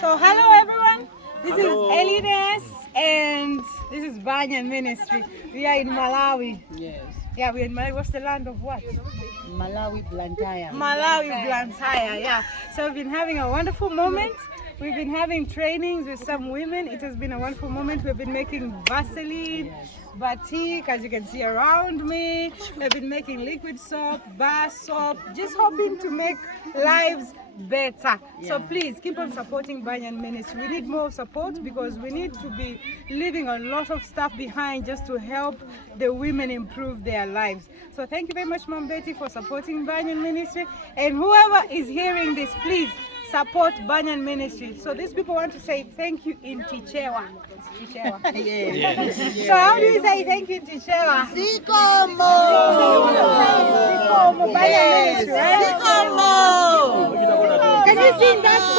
So hello everyone, this is Elines and this is Banyan Ministry. We are in Malawi. Yes. Yeah, we're in Malawi. What's the land of what? Malawi Blantyre. Malawi Blantyre, yeah. So we've been having a wonderful moment. We've been having trainings with some women. It has been a wonderful moment. We've been making Vaseline, batik, as you can see around me. We've been making liquid soap, bar soap, just hoping to make lives better. So please keep on supporting Banyan Ministry. We need more support because we need to be leaving a lot of stuff behind just to help the women improve their lives. So thank you very much, Mom Betty, for supporting Banyan Ministry. And whoever is hearing this, please support Banyan Ministry. So these people want to say thank you in Chichewa. Chichewa. Yes. So how do you say thank you in Chichewa? Sikomo. Sikomo, Banyan Ministry, right? Sikomo. Can you sing that song?